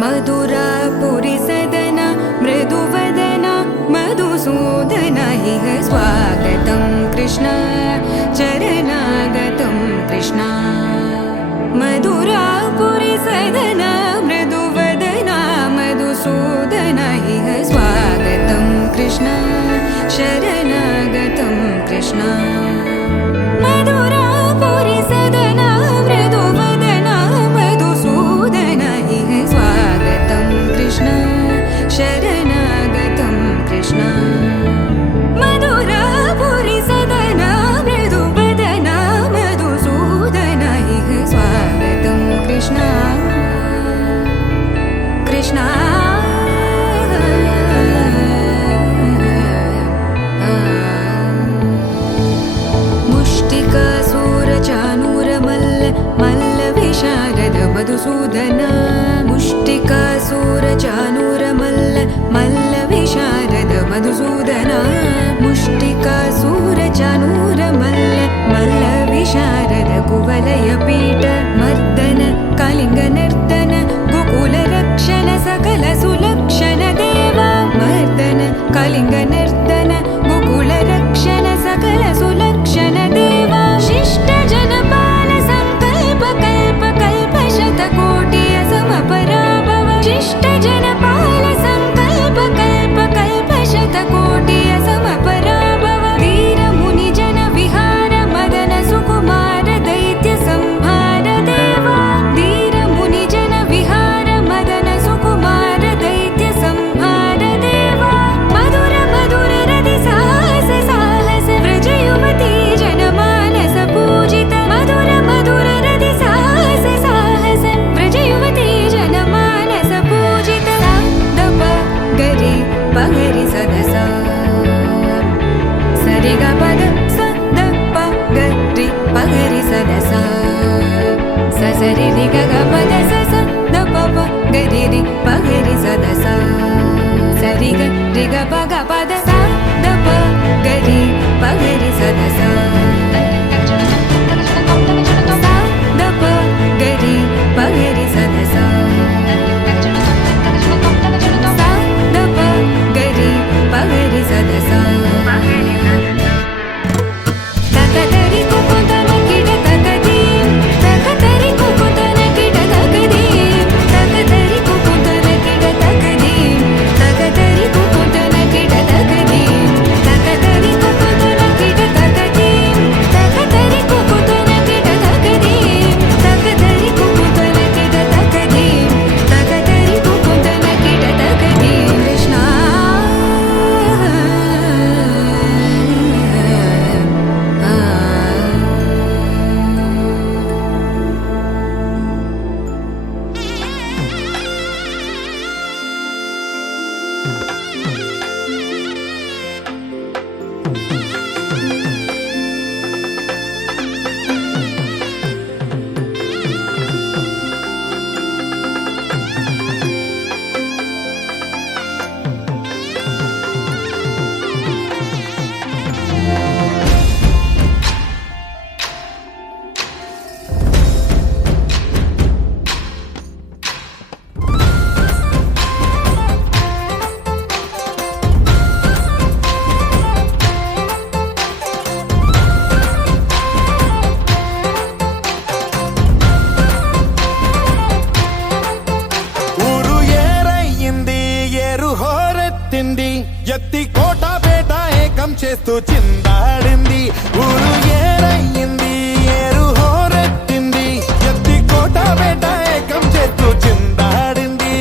मधुरापुरी सदना मृदुवदना मधुसूदन इह स्वागतं कृष्ण चरणागतं कृष्ण मधुरापुरी सदना मृदुवदना मधुसूदन इह स्वागतं कृष्ण शरणागतं कृष्ण मधुरापुरी सदना मृदुवदना मधुसूदन इह स्वागतं कृष्ण शरणागतं कृष्ण मधुरापुरी सदना मृदुवदना मधुसूदन इह स्वागतं कृष्ण कृष्ण मुष्टिकासूरचानूरमल्ल मल्लविशारद मधुसूदन मुष्टिकासूरचानूरमल्ल मल्लविशारद मधुसूदन मुष्टिकासूरचानूरमल्ल मल्लविशारद कुवलयपीठ मर्दन कलिङ्गनर्दन गोकुलरक्षण सकल सुलक्षण देवा मर्दन कलिङ्गनर्दन गोकुलरक्षण सकल सुलक्षण देवा शिष्ट जनपाल संकल्प कल्प कल्प शतकोटि असमपराभव शिष्ट जनपाल संकल्प कल्प कल्प शतकोटि असमपराभव वीर मुनि जन विहार मदन सुकुमार दैत्य संहार देवा वीर मुनि जन विहार मदन सुकुमार दैत्य संहार देवा मधुर मधुर रति साहस साहस व्रज युवती जनमानस पूजित मधुर मधुर रति साहस साहस व्रज युवती जनमानस पूजित दप गरि पगरि सदस सरि ग पद स द प गरि पगरि सदस स सरि रि ग ग पद स स द प प गरि रि पगरि सदस सरि ग रि ग प ग पद स द प गरि पगरि सदस स द प गरि पगरि सदस स द प गरि पगरि सदस तकतरि कुकुतन किट तकदीं तकतरि कुकुतन किट तकदीं तकतरि कुकुतन किट तकदीं तकतरि कुकुतन किट तकदीं तकतरि कुकुतन किट तकदीं तकतरि कुकुतन किट तकदीं तकतरि कुकुतन किट तकदीं तकतरि कुकुतन किट तकदीं कृष्ण ఊరు ఏరయ్యింది ఏరు హోరెత్తింది ఎత్తి కోట బేట ఏకం చేస్తూ చిందాడింది ఊరు ఏరయ్యింది ఏరు హోరెత్తింది ఎత్తి కోట బేట ఏకం చేస్తూ చిందాడింది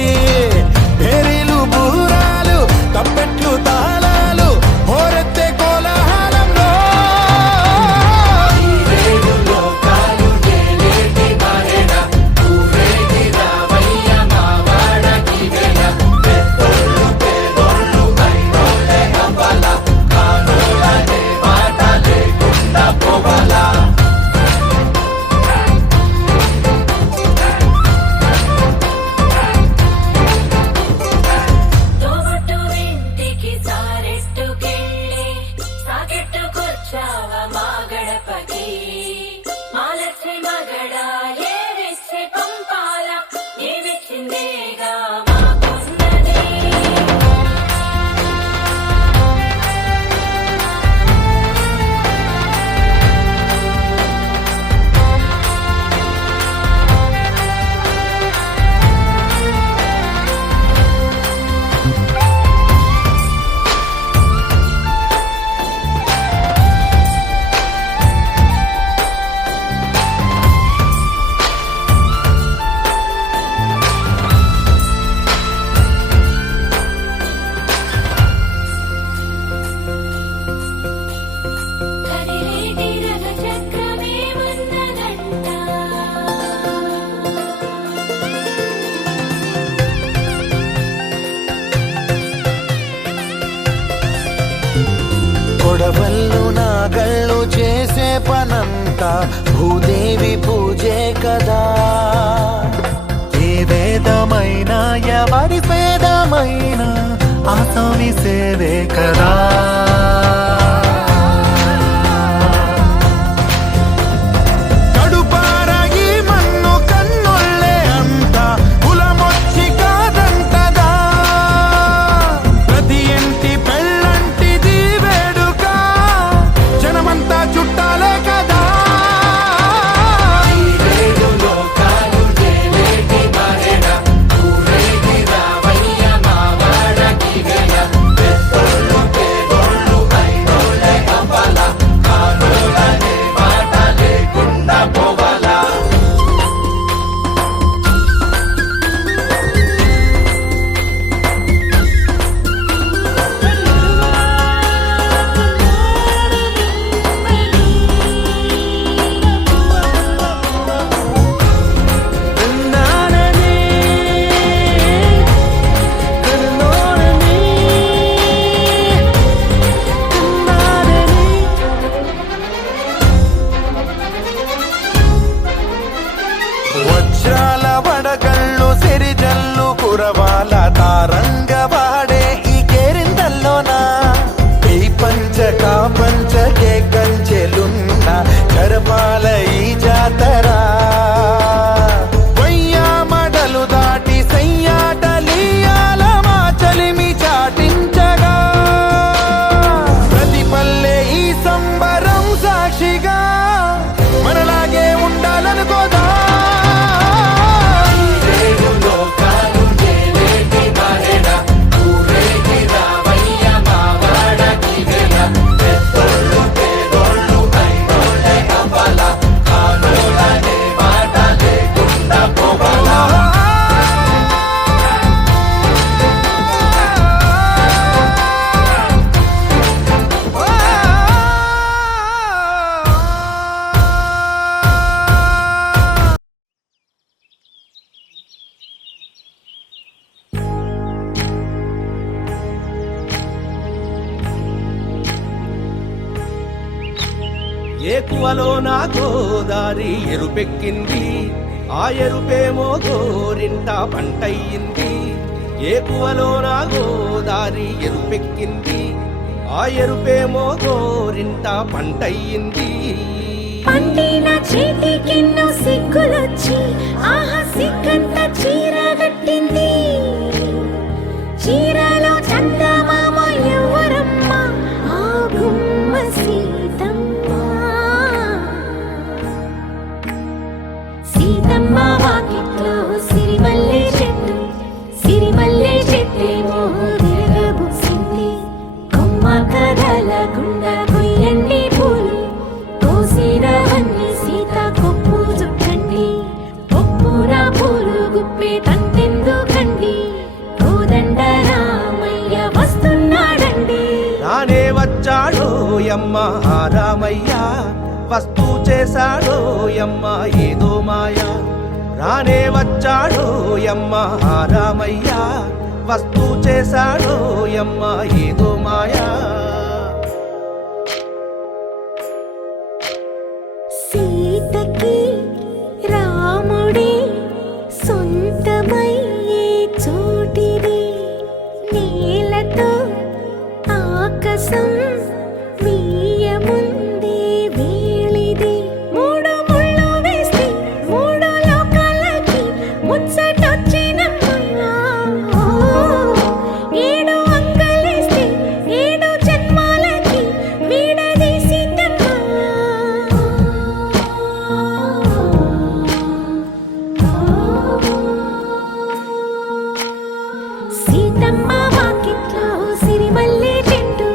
భేరీలు బూరాలు తప్పెట్లు తాళాలు హోరెత్తే కోలాహలంలో Bala, Canola, పగళ్ళు చేసే పనంతా భూదేవి పూజే కదా. ఏ వేదమైనా ఎవరి వేదమైనా ఆసామి సేవే కదా. వజ్రాల వడగళ్ళు సిరిజల్లు కురవాల తారంగవాడే ఈ కేరిందల్లోనా. ఈ పంచకా పంచకే కంచెలున్న జరపాల ఈ జాతర. వయ్యామడలు దాటి సయ్యాటలీయాల మా చలిమి చాటించగా. ప్రతి పల్లె ఈ సంబరం సాక్షిగా మనలాగే ఉండాలనుకోదా. ఏకువలో నా గోదారి ఎరుపెక్కింది, ఆ ఎరుపేమో గోరింట పంటయ్యింది. ఏకువలో నా గోదారి ఎరుపెక్కింది, ఆ ఎరుపేమో గోరింట పంటయ్యింది. పండిన చేతికెన్నో సిగ్గులొచ్చి ఆహా సిగ్గంత చీర కట్టింది. చీరలో చందమామ ఎవరమ్మ, ఆ గుమ్మ సీతమ్మ. సీతమ్మ వాకిట్లో సిరిమల్లె చెట్టు, సిరిమల్లె చెట్టేమో తిరగబూసింది. కొమ్మ కదలకుండా కొయ్యండి పూలు, కోసినవన్నీ సీత కొప్పు చుట్టండి. కొప్పున పూలు గుప్పే తంతెందుకండి, కోదండ రామయ్య వస్తున్నాడండి. రానే వచ్చాడో యమ్మ ఆ రామయ్య, వస్తూ చేశాడో యమ్మ ఏదో మాయ. రానే వచ్చాడో యమ్మ ఆ రామయ్య, వస్తూ చేశాడో యమ్మ ఏదో మాయా. సీతకి రాముడే సొంతమయ్యే చోటిది. నేలతో ఆకాశం వీయముందే వేళిది. మూడు ముళ్ళు వేస్తే మూడు లోకాలకి ముచ్చటొచ్చినమ్మా. ఏడు అంగలేస్తే ఏడు జన్మాలకి వీడదీసి సీతమ్మ వాకిట్లో సిరిమల్లె చెట్టు,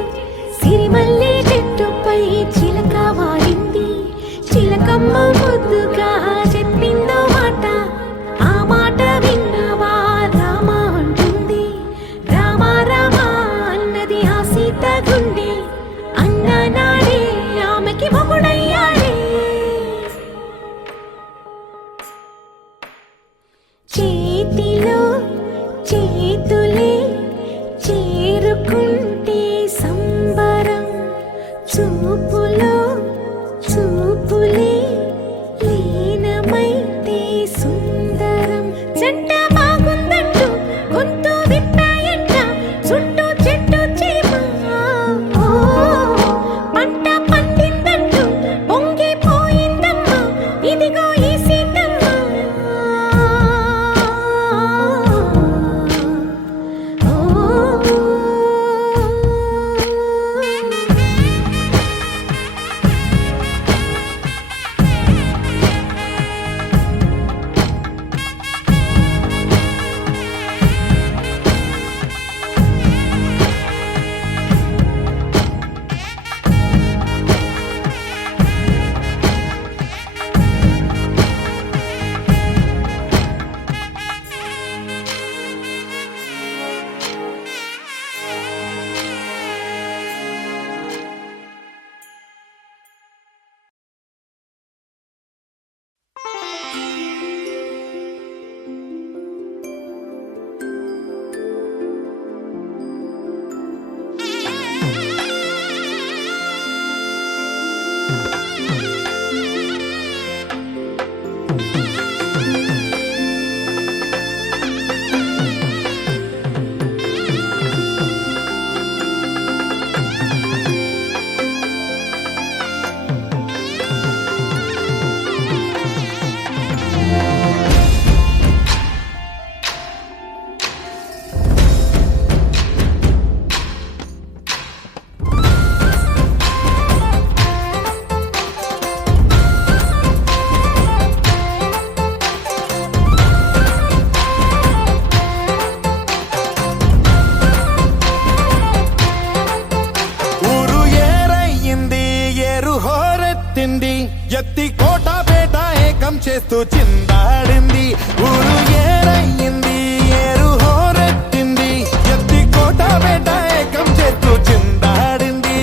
చేస్తూ చిందాడింది. ఊరు ఏరయ్యింది, ఏరు హోరెత్తింది, ఎత్తి కోట బేట ఏకం చేస్తూ చిందాడింది.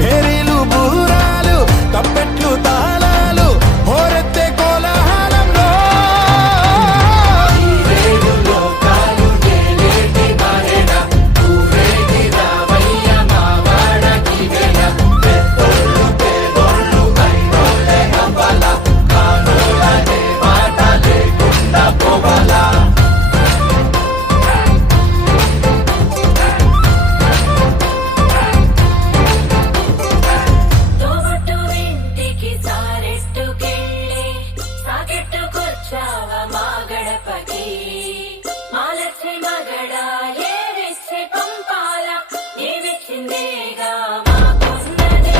పేరీలు బూరాలు తప్పెట్లు తాళాలు హోరెత్తే కోలాహలంలో తోబుట్టువింటికి సారెట్టుకెళ్ళి సాకెట్టుకొచ్చావ మా గడపకి. మా లక్ష్మి మగడ ఏవిచ్చే పంపాల నీవిచ్చిందేగా మాకున్నది.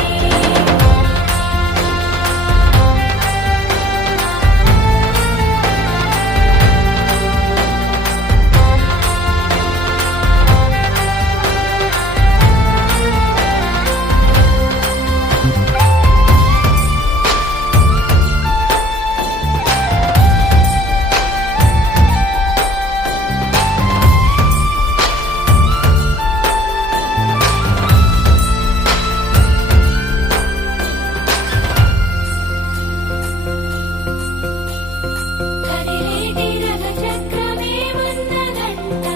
కదిలేటి రథ చక్రమేమన్నదంట.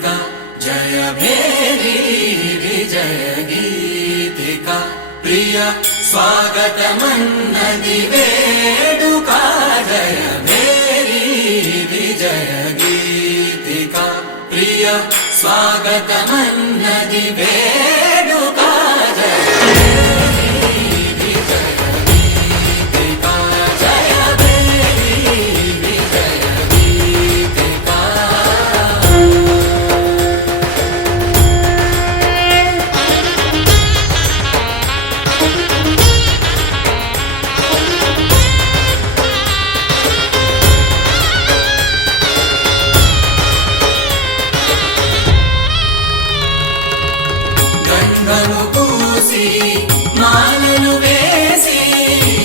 गीतिका जय भेरी विजय गीतिका प्रिय स्वागतमन्नदि वेडुका जय भेरी विजय गीतिका प्रिय स्वागतमन्नदि वेडुका जय గంధము పూసి మాలలు వేసి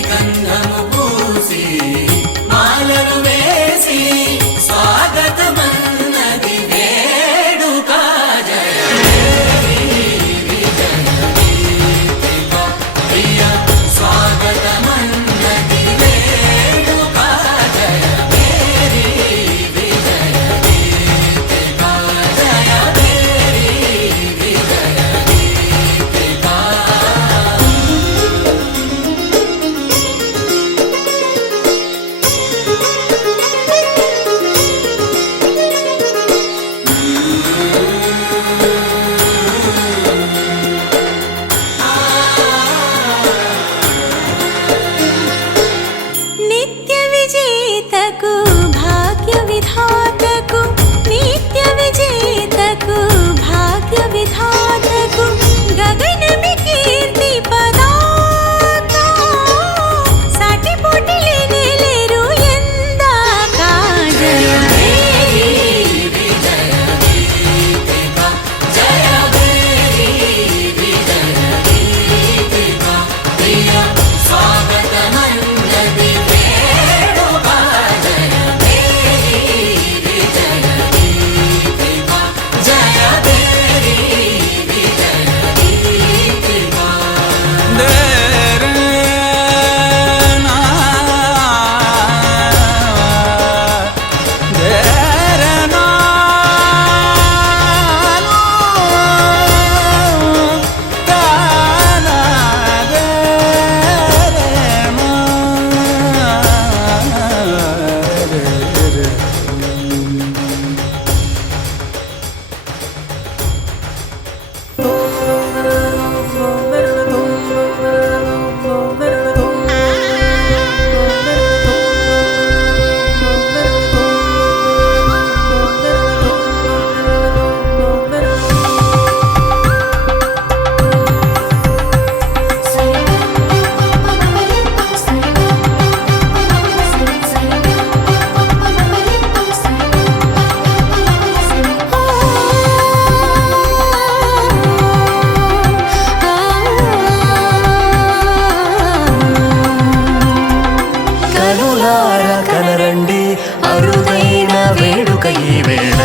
గంధము పూసి మాలలు వేసి స్వాగతమన్నది వేడుక జయ విజయ గీతిక ప్రియ స్వాగతమన్నది వేడుక జయ మేరీ విజయ గీతిక జయ మేరీ విజయ నిత్య విజేతకు భాగ్య విధాతకు నిత్య విజేతకు భాగ్య విధాతకు గగనమి కీర్తి పదాక సాటి పోటీ లేరు ఎందాక జయ మేరీ విజయ గీతిక జయ మేరీ విజయ గీతిక ప్రియ స్వాగతమన్నది వేడుక జయ మేరీ విజయ గీతిక జయ మేరీ విజయ గీతిక కనులార కనరండి అరుదైన వేడుక ఈ వేళ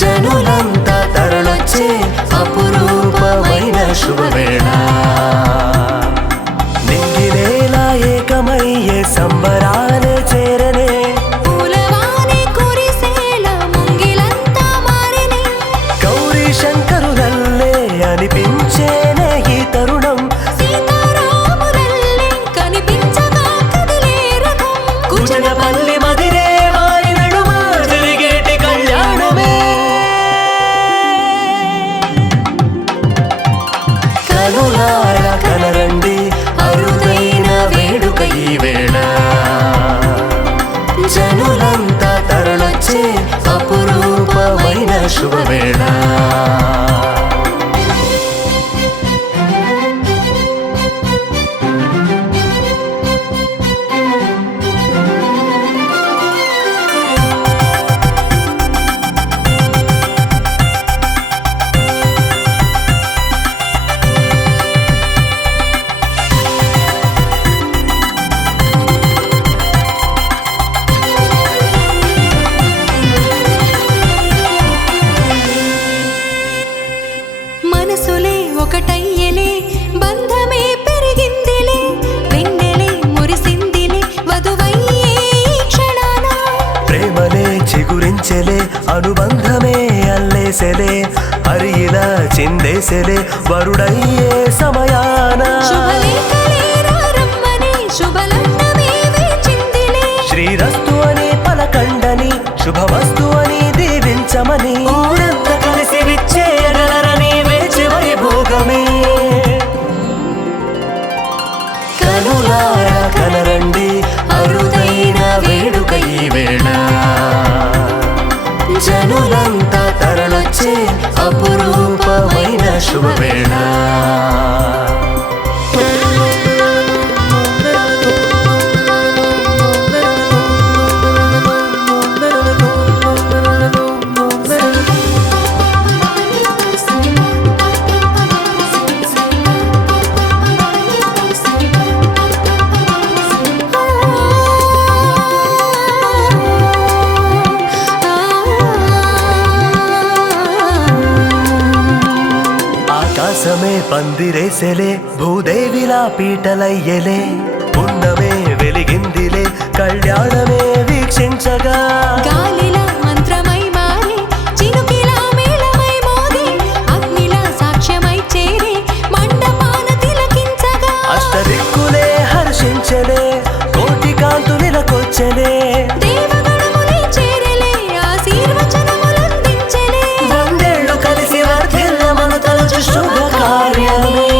జనులంతా తరలొచ్చే అపురూపమైన శుభవేళ నింగినేలా ఏకమయ్యే సంబరాలే చేరనే పూలవానే కురిసేల ముంగిలంతా మారినే గౌరీ శంకరులల్లే అనిపించేనే ఈ తరుణం సీతారాములల్లే కనిపించగా కదిలే రథం కుజనపల్లి మదిరే వారి నడుమ జరిగేటి కళ్యాణమే కనులార కనరండి అరుదైన వేడుక ఈ వేళ జనులంతా తరలొచ్చే అపురూపమైన శుభవేళ కలిసెలే హరిలా చిందేసెలే వరుడయ్యే సమయాన శుభలేఖలేరా రమ్మని శుభలగ్నమే వేచిందిలే శ్రీరస్తు అని పలకండని శుభమస్తు అని దీవించమని ఊరంతా కలిసి విచ్చేయగలరని వేచి వైభోగమే కనులారా కనరండి అరుదైన వేడుక ఈ వేళ జనులంతా తరలొచ్చే అపురూపమైన శుభవేళ ఆకాశమే పందిరేసెలే భూదేవిలా పీటలయ్యలే పుణ్యమే వెలిగిందిలే కళ్యాణమే వీక్షించగా గాలిలా మంత్రమై మారి చినుకిలా మేళమై మోగి అగ్నిలా సాక్ష్యమై చేరి మండపాన తిలకించగా అష్టదిక్కులే హర్షించలే కోటి కాంతునిలకొచ్చలే దేవగణములే చేరలే ఆశీర్వచనములందించలే వందేళ్లు కలిసి వర్ధిల్లమను తలచు శుభ కార్యమే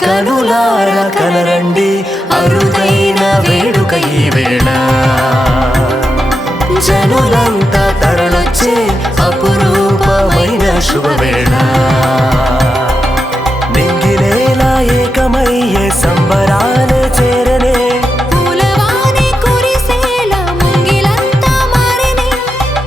కనులారా కనరండి అరుదైన వేడుక ఈ వేళ జనులంతా తరలొచ్చే అపురూపమైన శుభవేళ నింగినేలా ఏకమయ్యే సంబరాలే చేరనే పూలవానే కురిసేలా ముంగిలంతా మారినే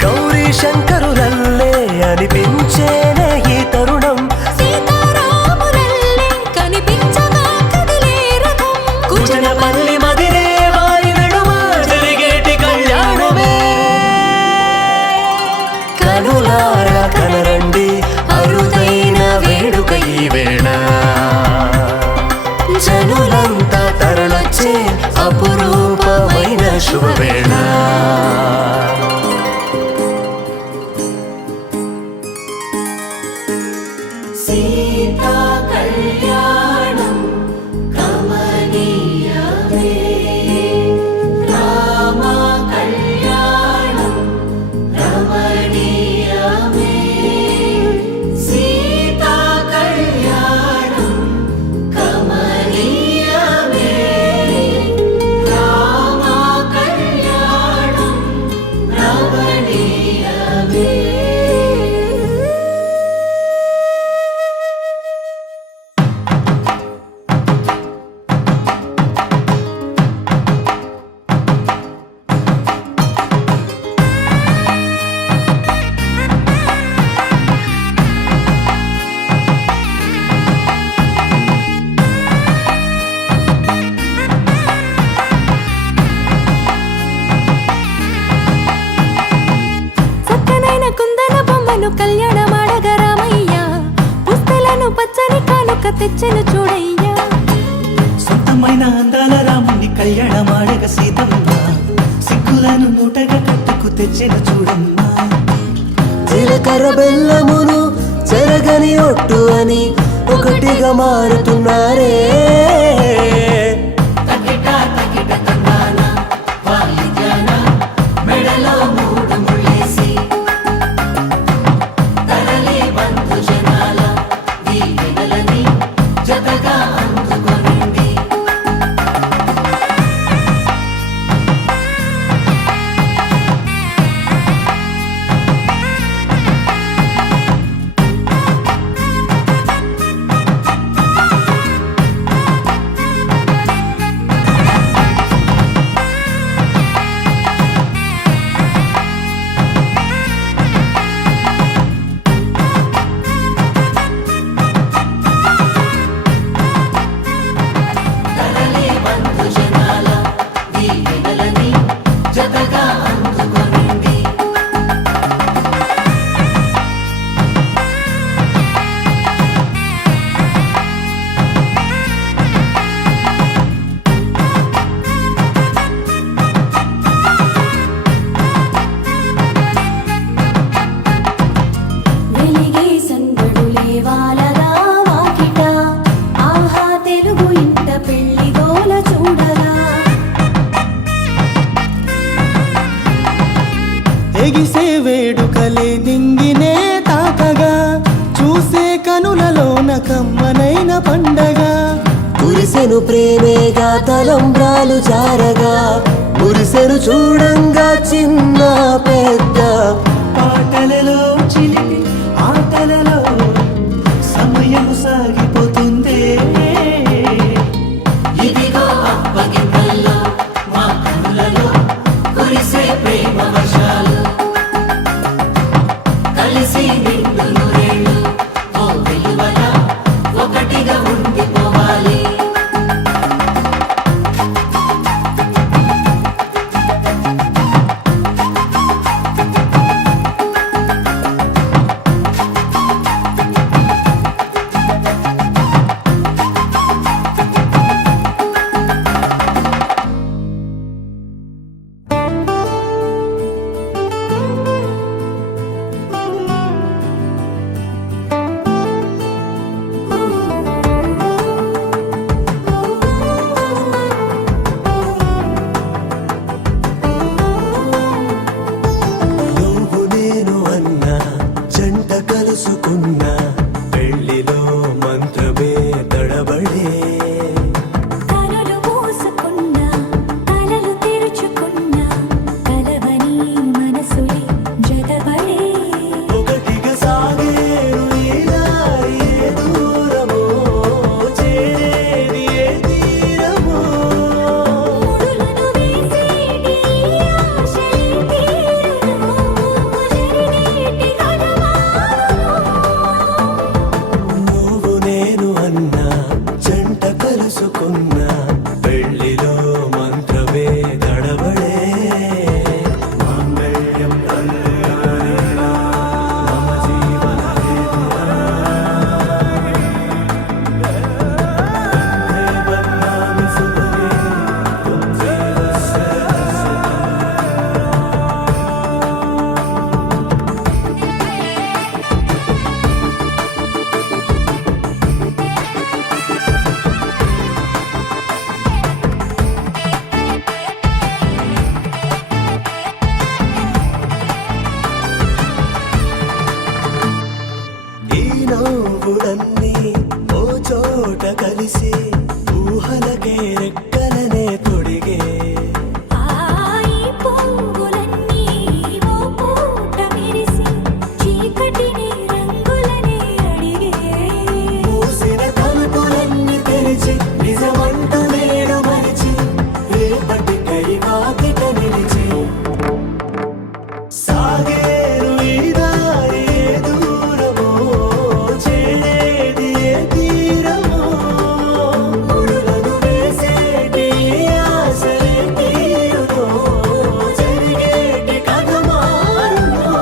గౌరీ శంకరులల్లే అనిపించేనే ఈ తరుణం సీతారాములల్లే కనిపించగా కదిలే రథం కుజనపల్లి మదిరే వారి నడుమ జరిగేటి కళ్యాణమే కనులారా కనరండి అరుదైన వేడుక ఈ వేళ జనులంతా తరలొచ్చే అపురూపమైన శుభవేళ సీతా కళ్యాణం కమనీయమే రామ కళ్యాణం రమణీయమే సీతా కళ్యాణం కమనీయమే రామ కళ్యాణం రమణీయమే చక్కనైన కుందన బొమ్మను కళ్యాణమాడగ రామయ్య పుస్తలను పచ్చని కానుక తెచ్చెను చూడయ్యా సొంతమైన అందాల రాముని కళ్యాణమాడగ సీతమ్మ సిగ్గులను మూటగా కట్టుకు తెచ్చిన చూడమ్మా జీలకర్ర బెల్లమును చెరగని ఒట్టు అని ఒకటిగా మారుతున్నారే తకిట తకిట తందాన వాయిద్యాన మెడలో మూడు ముళ్ళేసి తరలి బంధు జనాల దీవెనలని జతగా అందుకొనింది ఎగిసే వేడుకలే నింగినే తాకగా చూసే కనులలోన కమ్మనైన పండగ కురిసెను ప్రేమేగా తలంబ్రాలు జారగా మురిసెను చూడంగా చిన్న పెద్ద పాటలలో చిలిపి ఆటలలో సమయం సాగిపోతుందే ఇదిగో అప్పగింతల్లో మా కనులలో కురిసే ప్రేమ వర్షాలు కలిసి నిండు నూరేళ్ళు ఓ వెలువల ఒకటిగా ఉండిపోవాలి నువ్వు నేను అన్నా జంట కలుసుకున్నా పెళ్లిలో మంత్రమే తడబడే కనులు మూసుకున్నా కలలు తెరుచుకున్నా కలవని మనసులే జతబడే ఒకటిగా సాగేరు ఈ దారి ఏ దూరమో చేరేది ఏ తీరమో ముడులను వేసేటి ఆశలే తీరును జరిగేటి కలవారును నువ్వు నేను అన్నా జంట కలుసుకున్నా పెళ్లిలో మంత్రమే తడబడే మాంగళ్యం తండ్రినా మమ జీవన బన్నామి సుభగే ఈ నవ్వులన్నీ ఓ చోట కలిసి ఊహలకే రెక్కలనే తొడిగే ఆయి పొంగులన్నీ ఓ పూట మెరిసి చీకటిని రంగులనే అడిగే మూసిన తలుపులన్నీ తెరిచి నిజమంటూ నేడు మరిచి రేపటికై వాకిట నిలిచి సాగేరు ఈ దారి ఏ దూరమో చేరేది ఏ తీరమో ముడులను వేసేటి ఆశలే తీరునో జరిగేటి కథ మారునో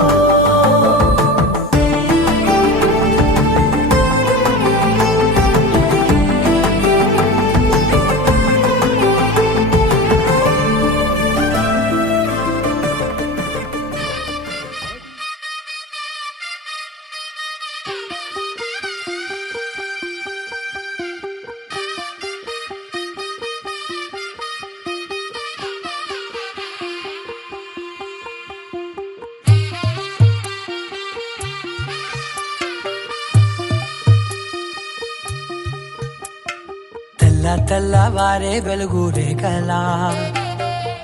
తెల్ల తెల్లవారే వెలుగు రేఖలా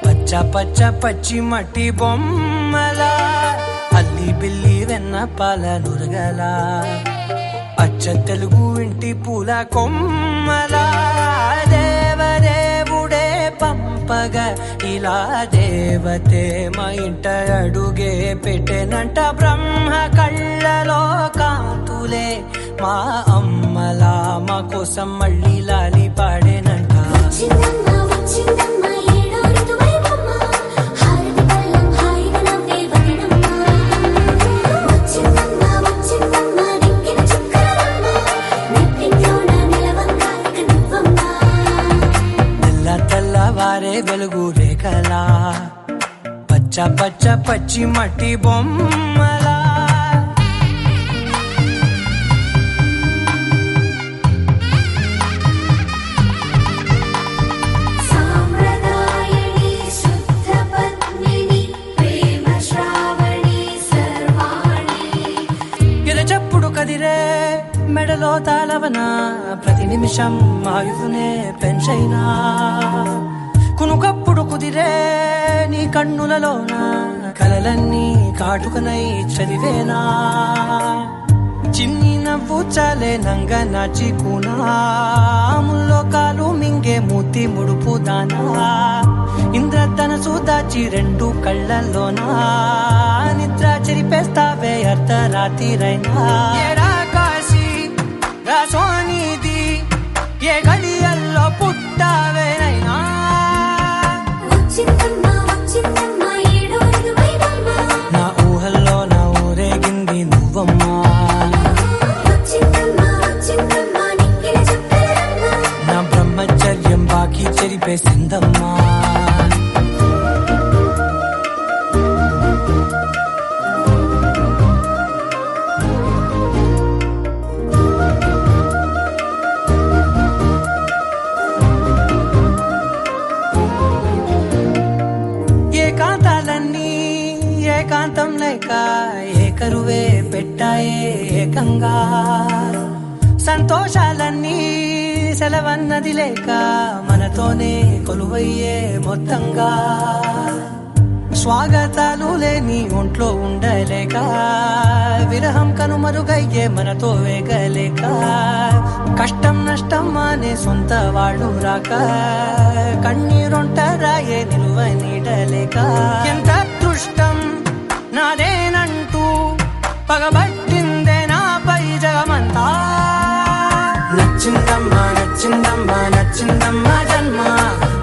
పచ్చ పచ్చ పచ్చి మట్టి బొమ్మలా అల్లి బిల్లి వెన్న పాల నురగలా అచ్చ తెలుగు ఇంటి పూల కొమ్మలా దేవదేవుడే పంపగా ఇలా దేవతే మా ఇంట అడుగే పెట్టెనంట బ్రహ్మ కళ్ళలో కాంతులే మా అమ్మలా మా కోసం మళ్ళీ లాలి పాడేనంట వచ్చిందమ్మ వచ్చిందమ్మ ఏడో ఋతువైవమ్మ హారతి పళ్ళం హాయిగా నవ్వే వదినమ్మ వచ్చిందమ్మ వచ్చిందమ్మ నెక్కిన చుక్కలమ్మ నెట్టింట్లోన నిలవంగా ఇక నువ్వమ్మ తెల్ల తెల్లవారే వెలుగు రేఖలా పచ్చ పచ్చ పచ్చి మట్టి బొమ్మలా సాంప్రదాయని శుద్ధ పద్మిని ప్రేమ శ్రావణి తాళవన ప్రతి నిమిషం ఆయువునే పెంచైనా కునుకప్పుడు కుదిరే నీ కన్నులలోన కలలన్నీ కాటుకనై చదివేనా చిన్ని నవ్వు చాలే నంగ నాచి కూనాముల్లో కాలు మింగే మూతి ముడుపు దానా ఇంద్రధనసు దాచి రెండు కళ్ళల్లోనా నిద్ర చెరిపేస్తావే అర్ధరాత్రిరైనా ఏడా కాశీ రాసోనిది ఏ గడియల్లో పుట్టావేనైనా వచ్చిందమ్మా వచ్చిందమ్మా ఏడో ఋతువైవమ్మా నా ఊహల్లో నా ఊరేగింది నువ్వమ్మా వచ్చిందమ్మా వచ్చిందమ్మా నిక్కిన చుక్కలమ్మా నా బ్రహ్మచర్యం బాకీ చెరిపేసిందమ్మా ఏకాంతాలన్నీ ఏకాంతం లేక ఏకరువే పెట్టాయే ఏకంగా సంతోషాలన్నీ సెలవన్నది లేక మనతోనే కొలువయ్యే మొత్తంగా స్వాగతాలు లేని ఒంట్లో ఉండలేక విరహం కనుమరుగయ్యే మనతో వేగలేక కష్టం నష్టం అనే సొంత వాళ్ళు రాక కన్నీరొంటరాయే నిలువ నీడలేక ఎంత అదృష్టం నాదేనంటూ పగబట్టిందే నాపై జగమంతా నచ్చిందమ్మా నచ్చిందమ్మా నచ్చిందమ్మా జన్మ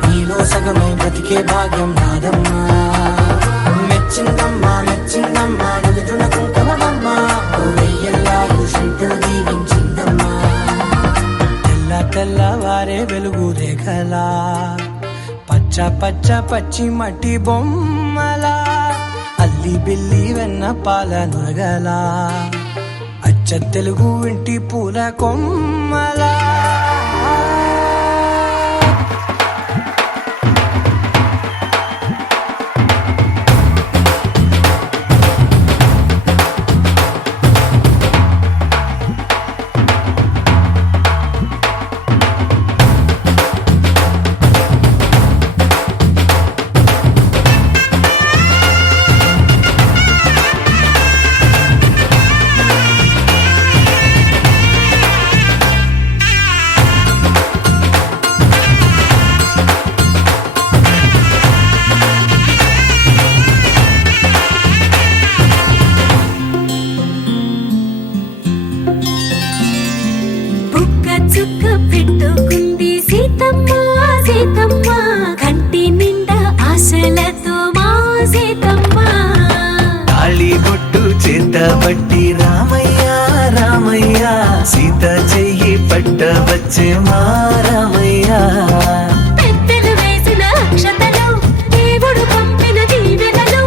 నీలో సగమై బ్రతికే భాగ్యం నాదమ్మా మెచ్చిందమ్మా మెచ్చిందమ్మా నుదుటిన కుంకుమమ్మా వెయ్యల్లాగు శిల్పులు దీవించిందమ్మా తెల్ల తెల్లవారే వెలుగు రేఖలా పచ్చ పచ్చ పచ్చి మట్టి బొమ్మలా అల్లి బిల్లి వెన్న పాల నురగలా అచ్చ తెలుగు ఇంటి పూల కొమ్మలా చుక్క పెట్టుకుంది సీతమ్మ సీతమ్మ కంటి నిండా ఆశలతో మా సీతమ్మ తాళి బొట్టు చేత పట్టి రామయ్య రామయ్య సీత చెయ్యి పట్ట వచ్చే మా రామయ్య పెద్దలు వేసిన అక్షతలు దేవుడు పంపిన దీవెనలు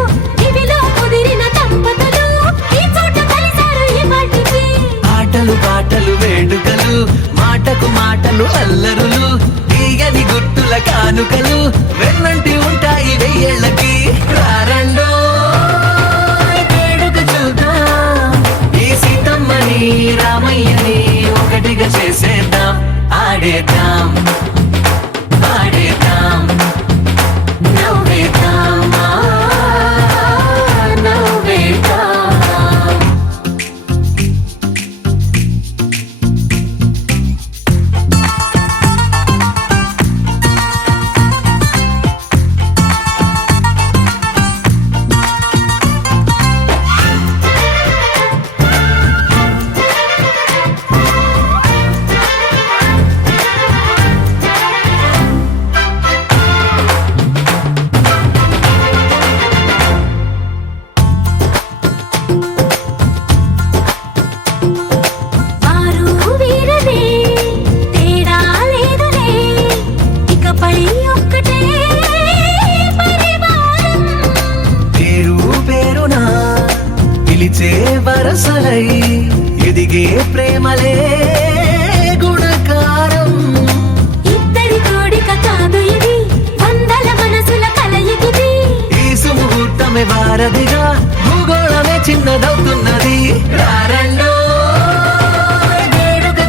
ఇవిలో కుదిరిన దంపతులు ఈ చోట కలిసారు ఈ వాటికి ఆటలు పాటలు వేడుకలు మాటకు మాటలు అల్లరులు తీయని గుర్తుల కానుకలు వెన్నంటి ఉంటాయి వెయ్యేళ్ళకి రారండో వేడుక చూద్దాం ఈ సీతమ్మని రామయ్యని ఒకటిగా చేసేద్దాం ఆడేద్దాం పాడేద్దాం నవ్వేద్దాం నవ్వేద్దాం వరసలై ఎదిగే ప్రేమలే గుణకారం ఇద్దరి కోడిక కాదు ఇది వందల మనసుల కలయికిది ఈ సుముహూర్తమే వారధిగా భూగోళమే చిన్నదవుతున్నది రారండో వేడుక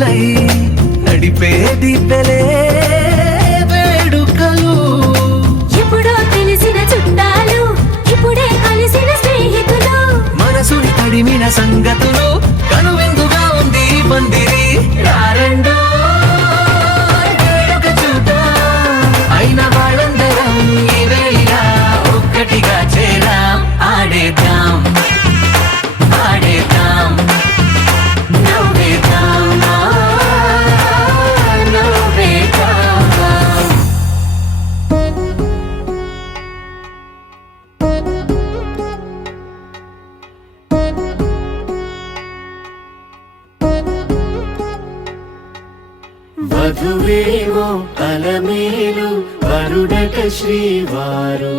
కనులై నడిపే దివ్యలే వేడుకలు. ఎప్పుడో తెలిసిన చుట్టాలు ఇప్పుడే కలిసిన స్నేహితులు, మనసుని తడిమిన సంగతులు కనువిందుగా ఉంది ఈ పందిరి. రారండో వేడుక చూద్దాం, అయిన వాళ్ళందరం ఈ వేళ ఒక్కటిగా చేరాం. ఆడేద్దాం ఆడేద్దాం నవ్వేద్దాం నవ్వేద్దాం. వధువేవో అలమేలు వరుడట శ్రీవారు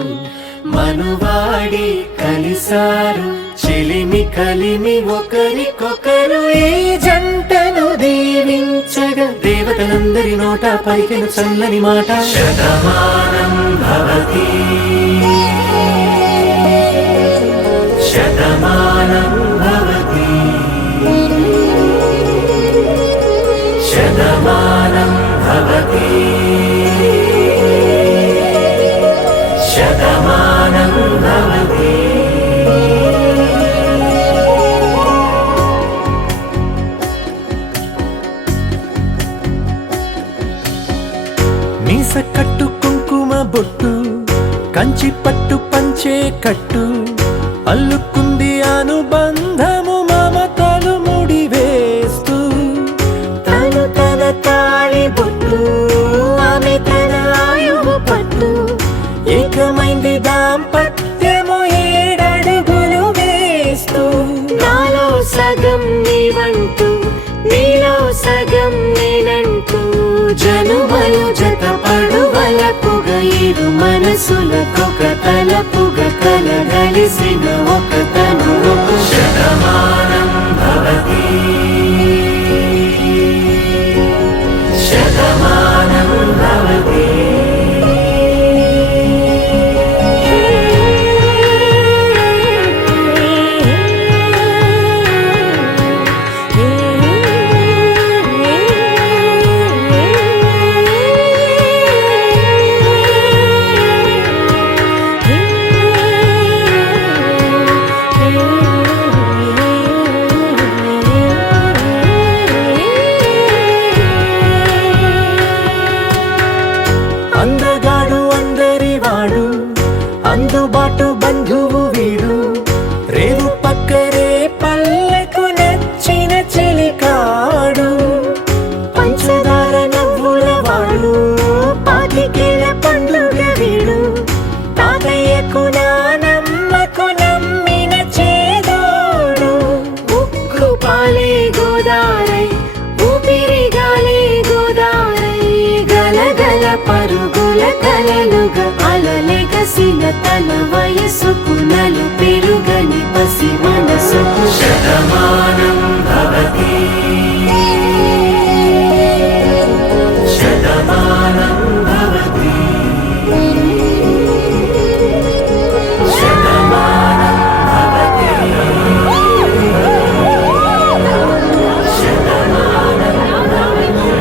మనువాడి కలిసారు చిలిమి కలిమి ఒకరికొకరు. ఈ జంటను దీవించగా దేవతలందరి నోట పలికిన చల్లని మాట. శతమానం భవతి శతమానం భవతి శతమానం భవతి శతమానం భవతి. మీస కట్టు కుంకుమ బొట్టు కంచి పట్టు పంచే కట్టు అల్లుకుంది అనుబంధము మమతలు ముడివేస్తూ. తను తన తాళి బొట్టు ఆమె తన ఆయువు పట్టు ఏకమైంది దాంపత్యము 7 అడుగులు వేస్తూ. నాలో సగం నీవంటూ నీలో సగం నేనంటూ జనుమలు జత పడువలపుగ ఇరు మనసులకొక తలపుగ కలగలిసిన ఒక తను. శతమానం భవతి శతమానం భవతి. అందగాడు అందరి వాడు అందుబాటు బంధువు వీడు రేవు పక్కరే పల్లెకు నచ్చిన చెలికాడు. పంచదార నవ్వుల వాడు పాతికేల పండుగ వీడు తాతయ్యకు నానమ్మకు నమ్మిన చేదోడు. ఉక్కు పాలే గోదారై ఊపిరి గాలే గోదారై గలగల పరుగుల కలలుగా అలలెగసిన తన వయసుకు నలు పెరుగని పసి మనసుకు. శతమానం భవతి శతమానం భవతి శతమానం భవతి శతమానం భవతి.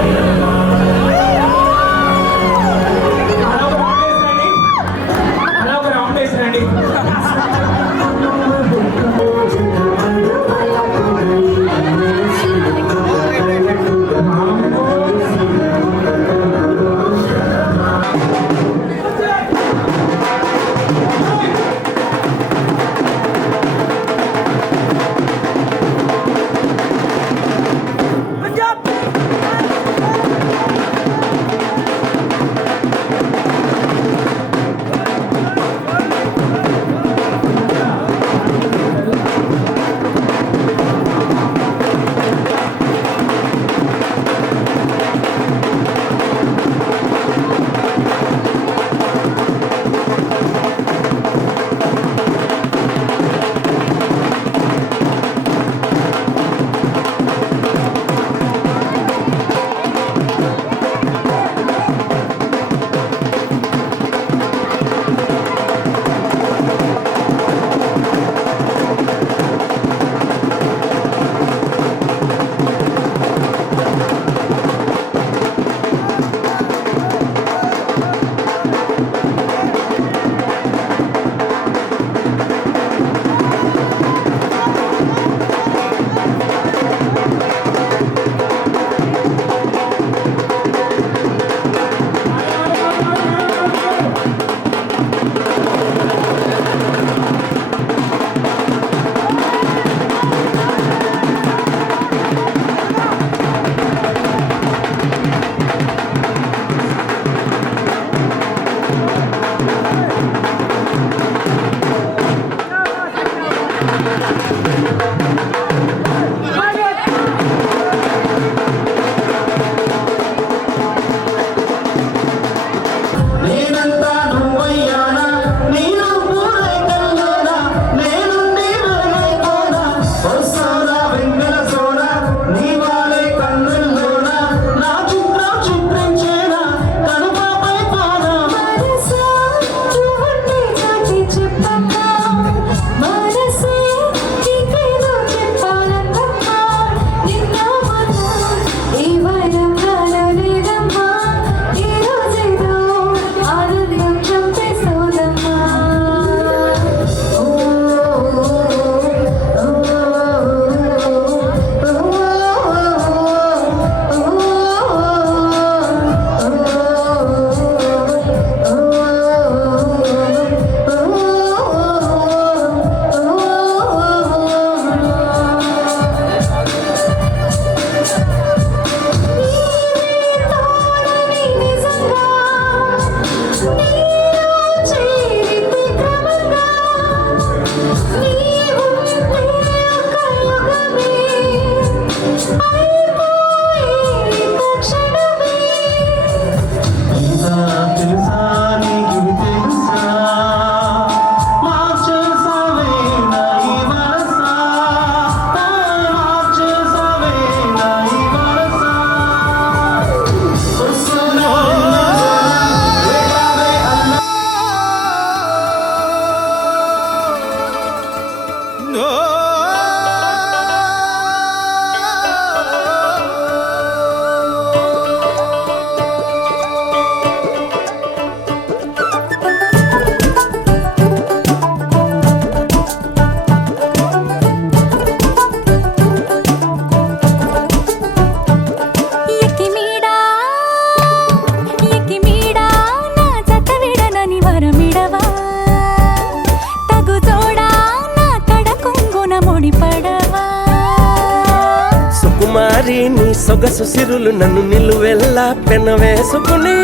సొగసు సిరులు నన్ను నిలువెల్లా పెనవేసుకుని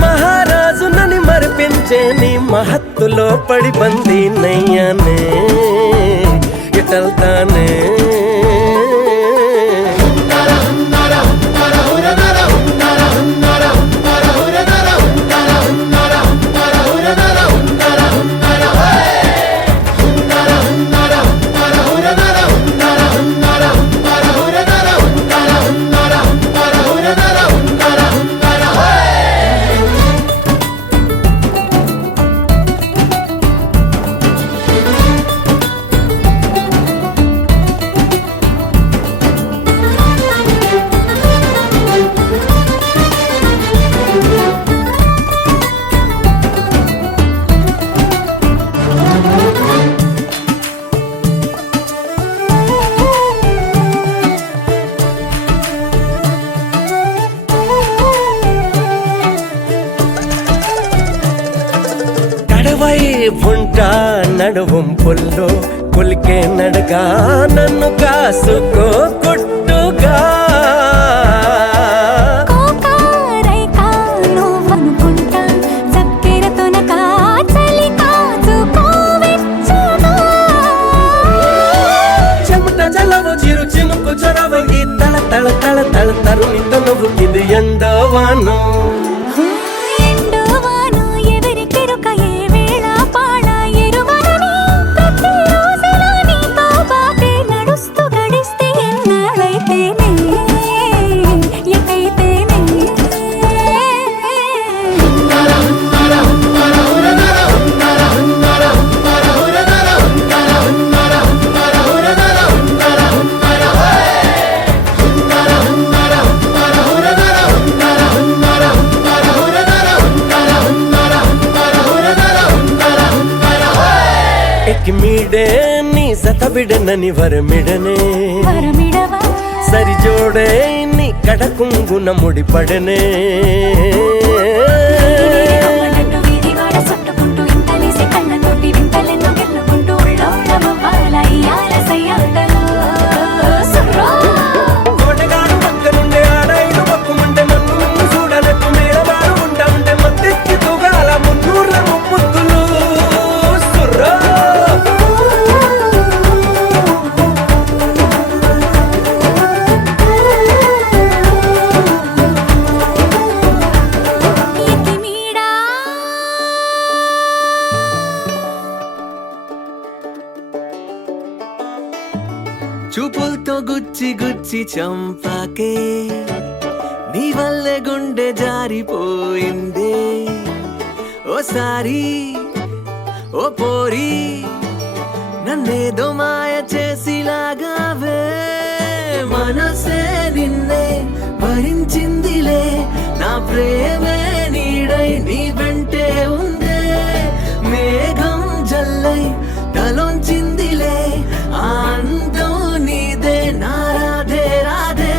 మహారాజు నని మరిపించే నీ మహత్తులో పడి బందీ నయ్యానే ఇటల్తానే ఉంటా నడువం పుల్లో కొలికే నడగా నన్ను కాసుకో కొట్టుగా చెమట జలవు చిరు చినుకు చొరవ ఈ తల తల తల తల తరుణిత నువ్వు ఇది ఎండవాను ಮಿಡೆ ನೀ ಸತ ಬಿಡನನಿ ವರಮಿಡನೆ ಸರಿ ಜೋಡೆ ನೀ ಕಡಕುಂಗುನ ಮುಡಿಪಡನೆ కోటగాడు పక్క నుండి ఆడైదు పక్కముంటే నన్ను ముందు చూడనట్టు మేడవాడు ఉంటా ఉంటే మత్తెత్తి తూగాల మున్నూర్ల ముప్పుద్దులు సుర్రో చూపులతో గుచ్చి గుచ్చి చంపాకే నీ వల్లే గుండె జారిపోయిందే ఓసారి ఓ పోరి నన్నేదో మాయ చేసిలాగావే మనసే నిన్నే భరించిందిలే నా ప్రేమే నీడై నీ వెంటే ఉందే మేఘం జల్లై తలొంచిందిలే ఆ అందం నీదే నా రాధే రాధే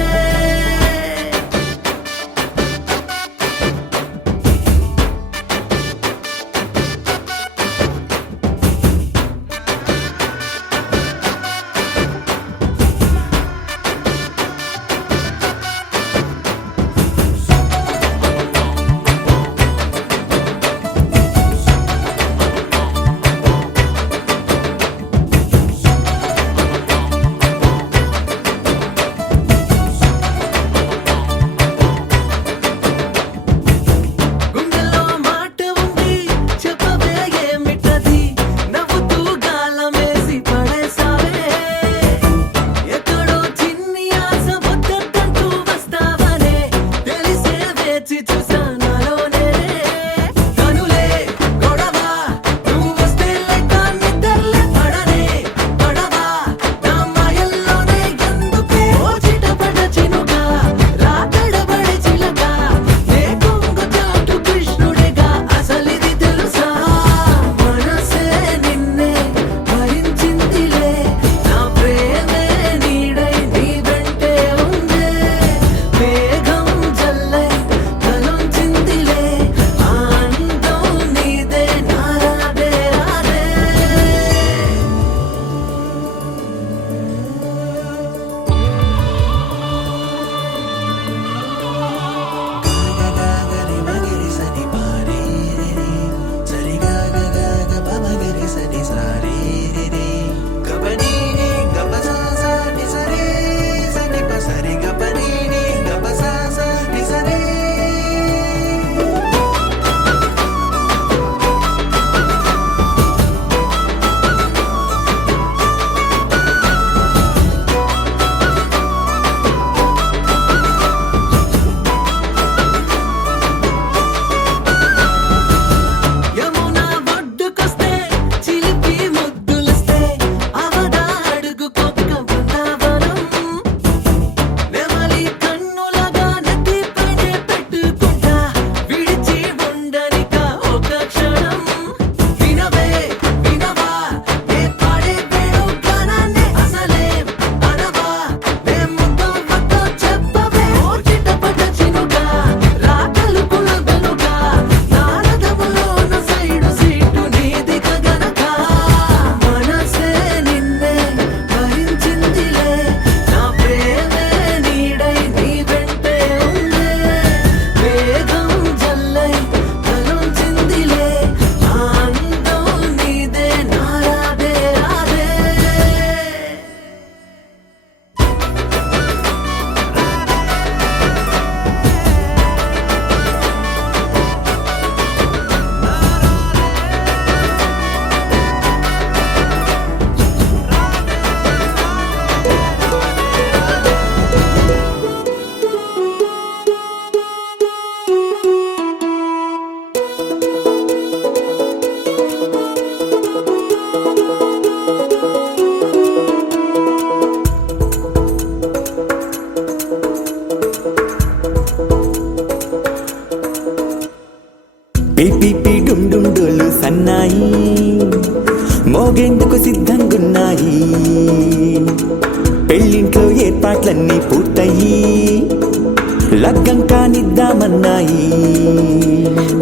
లగ్గం కానిద్దామన్నాయి.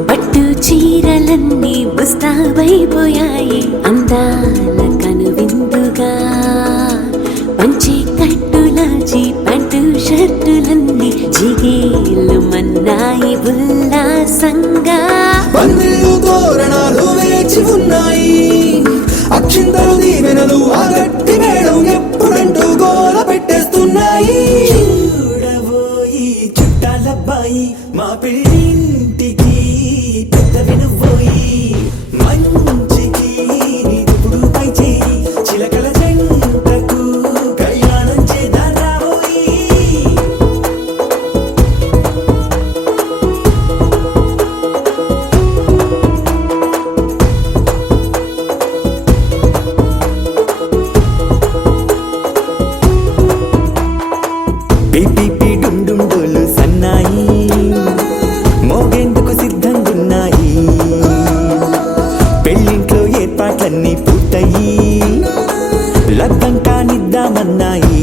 పట్టు చీరలన్నీ ముస్తాబైపోయాయి అందాల కనువిందుగా పంచి కట్టులాచి పట్టు షర్టులన్నీ జిగేలు మన్నాయి ఉల్లాసంగా. పందిళ్ళు తోరణాలు వేచి ఉన్నాయి, అక్షింతలు దీవెనలు ఆ గట్టి మేడం ఎప్పుడంటూ గోల పెట్టేస్తున్నాయి. చూడబోయి చుట్టాలబ్బాయి మా పెళ్ళింటికి పెద్ద వినుబోయి, మంచికి నీదిప్పుడు పై చేయి చిలకల జంటకు కళ్యాణం చేద్దాం రాబోయి. పిపి డుండుండోలు సన్నాయి మోగేందుకు సిద్ధంగున్నాయి. పెళ్ళింట్లో ఏర్పాట్లన్నీ పూర్తయి లగ్గం కానిద్దామన్నాయి.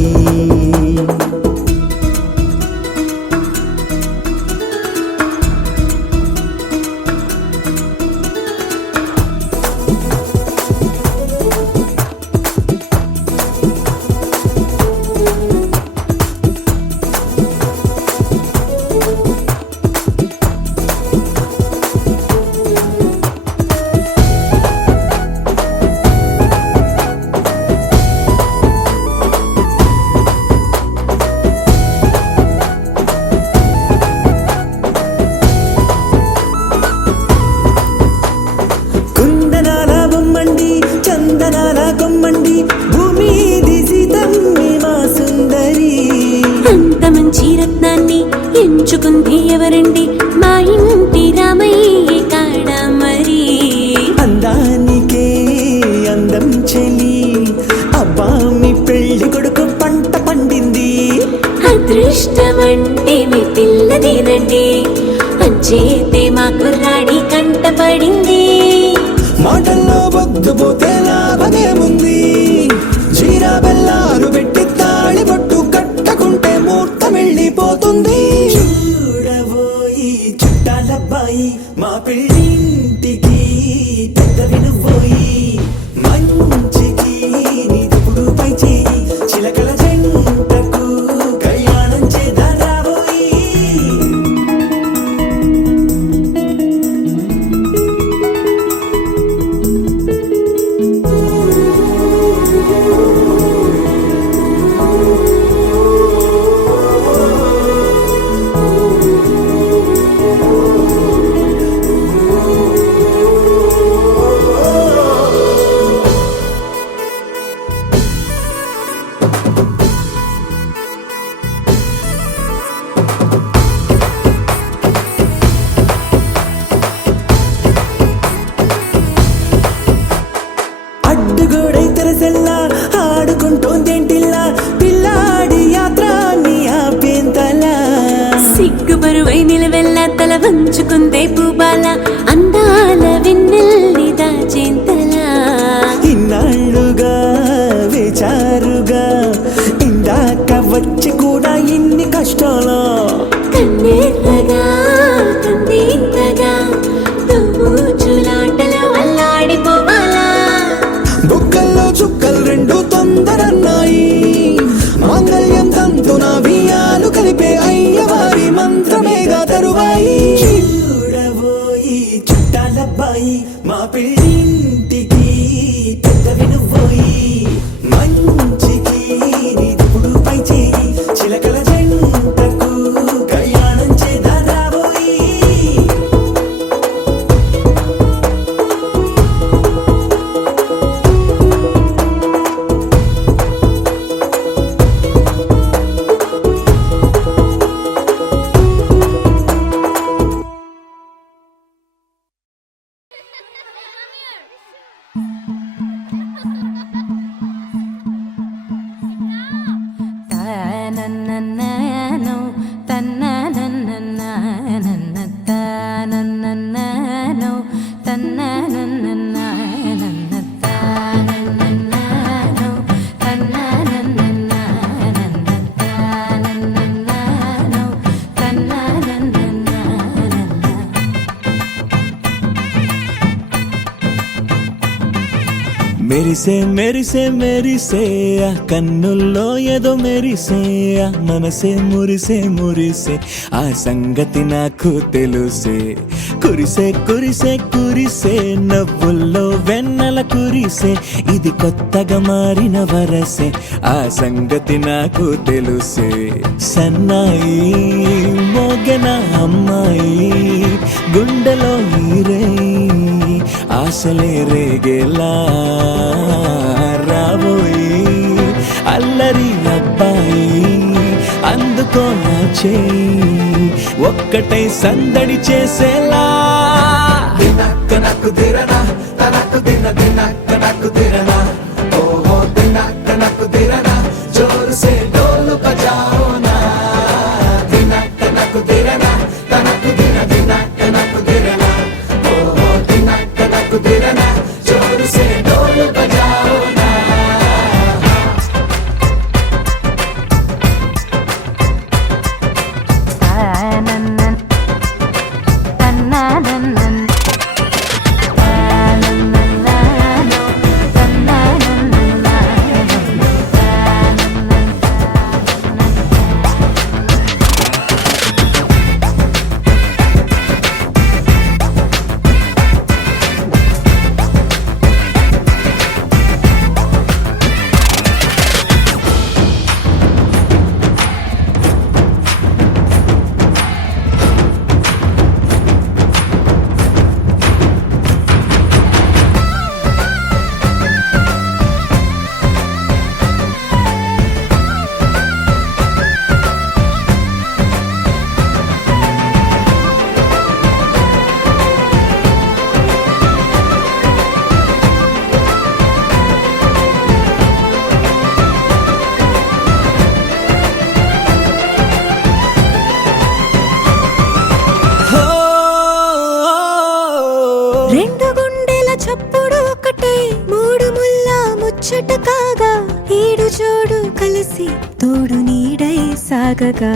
కుందనాల బొమ్మండి చందనాల కొమ్మండి భూమి దిశితమ్మి మా సుందరి. అంత మంచి రత్నాన్ని ఎంచుకుంది ఎవరండి మా ఇంటి రామయ్య కాడ మరి. అందానికే అందం చెలి అబ్బా మీ పెళ్లి కొడుకు పంట పండింది. అదృష్టమంటే మీ పిల్లదేనండి అంచేతే మా కుర్రాడి కంటపడింది. మాటల్లో బొద్దుపోతే లాభమేముంది, జీరా బెల్లాలు పెట్టి తాళి బొట్టు కట్టకుంటే ముహూర్తం వెళ్ళిపోతుంది. చూడబోయి చుట్టాలబ్బాయి మా పెళ్ళింటికి పెద్ద వినుబోయి, మంచికి నీదిప్పుడు పై చేయి చిలకల జంటకు కళ్యాణం చేద్దాం రాబోయి. అడ్డుగోడై తెరసెల్లా ఆడుకుంటోందేంటిల్లా పిల్లాడి యాత్ర నీ ఆపేంతలా. సిగ్గు బరువై నిలవెల్లా తల వంచుకుందే పూబాల అందాల వెన్నెల్లి దాచేంతలా. ఇన్నాళ్ళుగా వేచారుగా ఇందాక వచ్చి కూడా ఇన్ని కష్టాలా. కన్నెర్రగా కందింతగా తుమ్ముచులాటలు అల్లాడిపోవాలా. బుగ్గల్లో చుక్కలు రెండు తొందరన్నాయి, మాంగళ్యం తంతున వియాలు కలిపే అయ్యవారి మంత్రమేగా తరువాయి. చూడబోయి చుట్టాలబ్బాయి మా పెళ్ళింటికి పెద్ద వినుబోయి, మంచికి నీదిప్పుడు పై చేయి చిలకల జంటకు మెరిసే మెరిసే మెరిసే ఆ కన్నుల్లో ఏదో మెరిసే ఆ మనసే మురిసే మురిసే ఆ సంగతి నాకు తెలుసే కురిసే కురిసే కురిసే నవ్వుల్లో వెన్నెల కురిసే ఇది కొత్తగా మారిన వరసే ఆ సంగతి నాకు తెలుసే సన్నాయి మోగెన అమ్మాయి గుండెలో నీరే ఆశలే రేగేలా రాబోయి అల్లరి అబ్బాయి అందుకో నా చేయి ఒక్కటై సందడి చేసేలా దినక్క నక్కు దిరనా తనకు దిన దినక్క నక్కు దిరనా ఓహో దినక్క నక్కు దిరనా జోరు సే డోలు బజాओ నా దినక్క నక్కు దిరనా తనకు దిన దినక్క నక్కు దిరనా ఓహో దినక్క నక్కు దిరనా జోరు సే డోలు బజాओ నా రెండు గుండెల చప్పుడు ఒకటే మూడు ముల్ల ముచ్చట కాగా ఏడు జోడు కలిసి తోడు నీడై సాగగా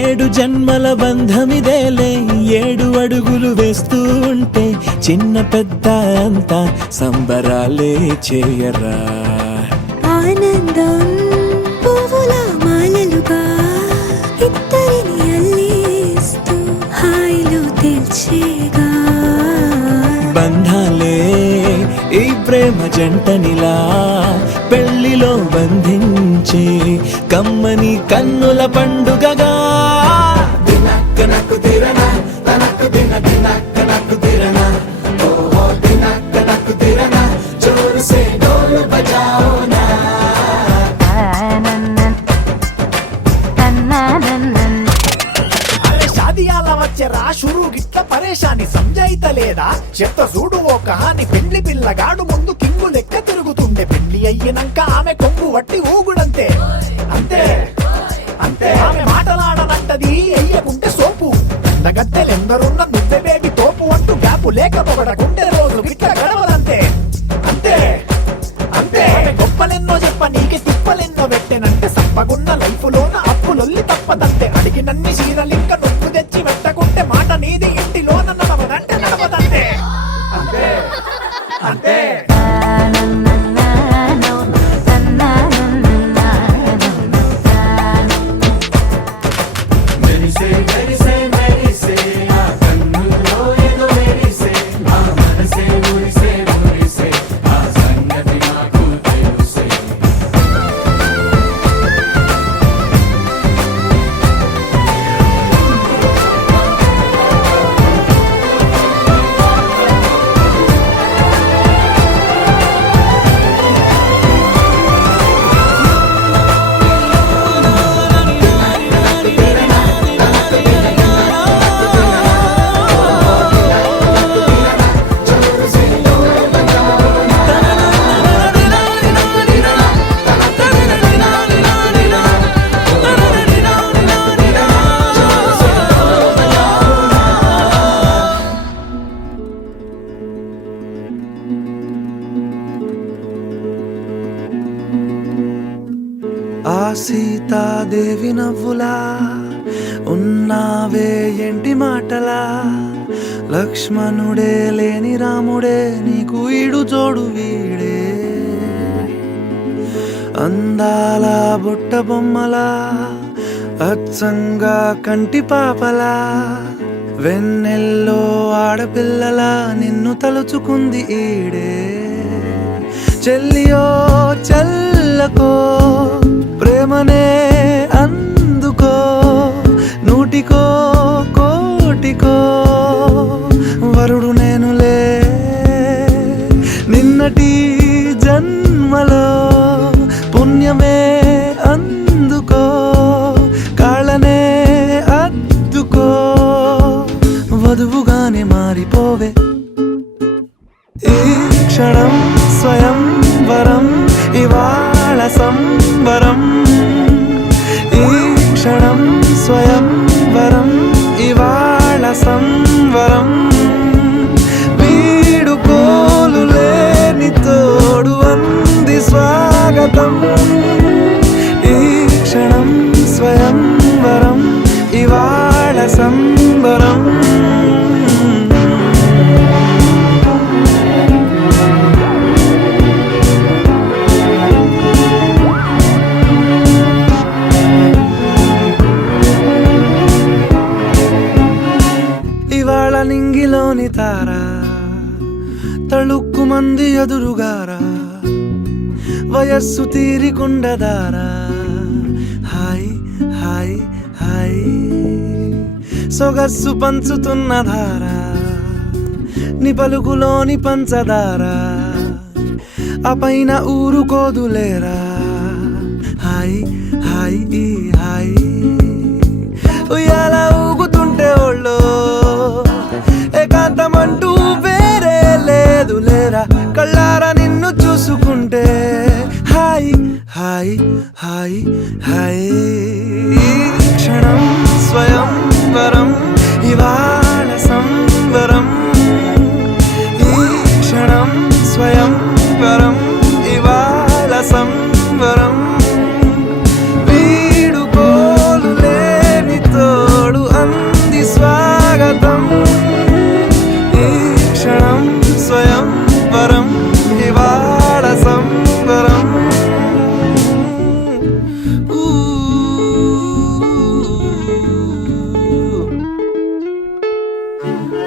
ఏడు జన్మల బంధమిదేలే ఏడు అడుగులు వేస్తూ ఉంటే చిన్న పెద్ద అంతా సంబరాలే చేయరా ఆనందం పువ్వుల మాలలుగా ఇద్దరిని అల్లేస్తూ హాయిలో తేల్చేగా బంధాలే ఈ ప్రేమ జంటనిలా పెళ్లిలో బంధించే కమ్మని కన్నుల పండుగగా దినక్క నక్కు దిరనా తనకు దిన దినక్క నక్కు దిరనా ఓహో దినక్క నక్కు దిరనా జోరు సే డోలు బజాओ నా అరే షాదియాల వచ్చెరా షురు గిట్ల పరేషాని సంజాయితలేదా చెత్త చూడు ఓ కహాని పెండ్లి పిల్లగాడు ముందు కింగు లెక్క తిరుగుతుండే పెళ్లి అయ్యినాక ఆమె కొంగు వట్టి ఊగుడంతే అంతే అంతే ఆమె మాటలాడనంటది ఎయ్యకుంటే సోపు గద్దెలెందరున్న నువ్వే బేబీ తోపు అంటూ గ్యాపు లేక పొగడకుంటే రోజు గిట్ల గడవదంతే అంతే అంతే ఆమె గొప్పలెన్నో చెప్ప నీకే తిప్పలెన్నో పెట్టెనంటే సప్పగున్న లైఫ్ లోన అప్పులొల్లి తప్పదంతే అడిగినన్ని చీరలింక నొప్పు తెచ్చి పెట్టకుంటే మాట నీది ఇంటిలోన నడవదంటే నడవదంతే అంతే అంతే మెరిసే మెరిసే మెరిసే ఆ కన్నుల్లో ఏదో మెరిసే ఆ మనసే మురిసే మురిసే ఆ సంగతి నాకు తెలుసే ఆ సీతాదేవి నవ్వులా ఉన్నావే ఎంటి మాటలా లక్ష్మణుడే లేని రాముడే నీకు ఈడు జోడు వీడే అందాల బుట్ట బొమ్మలా అచ్చంగా కంటి పాపలా వెన్నెల్లో ఆడపిల్లలా నిన్ను తలుచుకుంది ఈడే చెల్లియో చల్లకో ప్రేమనే అందుకో నూటికో కోటికో వరుడు నేనులే నిన్నటి జన్మలో పుణ్యమే అందుకో కాళ్ళనే అద్దుకో వధువుగానే మారిపోవే ఈ క్షణం స్వయం వరం ఇవాళ సంబరం ఈ క్షణం స్వయం వరం ఇవాళ సంవరం వీడుకోలు లేని తోడు అంది స్వాగతం ఈ క్షణం స్వయం వరం ఇవాళ సంబరం ఇవాళ నింగిలోని తారా తళుక్కు మంది ఎదురుగారా వయస్సు తీరికుండదారా హాయ్ హాయ్ హాయ్ సొగస్సు పంచుతున్న ధారా ని పలుకులోని పంచదారా ఆ పైన ఊరుకోదులేరా హాయ్ హాయ్ ఈ హాయ్ ఉయ్యాల ఊగుతుంటే ఒళ్ళో ఏకాంతమంటూ వేరే లేదు లేరా కళ్ళారా నిన్ను చూసుకుంటే హాయ్ హాయ్ హాయ్ హాయ్ క్షణం స్వయం వరం ఇవాళ సంవరం ఈ క్షణం స్వయం వరం ఇవాళ సంవరం వీడుకోలు లేని తోడు అంది స్వాగతం ఈ క్షణం స్వయం వరం ఇవాళ సంవరం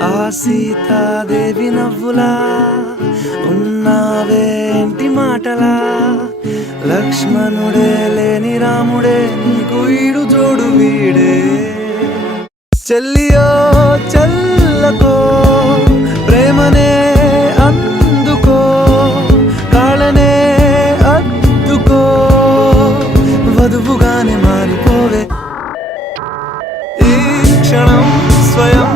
ఆ సీతాదేవి నవ్వులా ఉన్నావేంటి మాటలా లక్ష్మణుడే లేని రాముడే నీకు ఈడు జోడు వీడే చెల్లియో చల్లకో ప్రేమనే అందుకో కాళ్ళనే అద్దుకో వధువుగానే మారిపోవే ఈ క్షణం స్వయం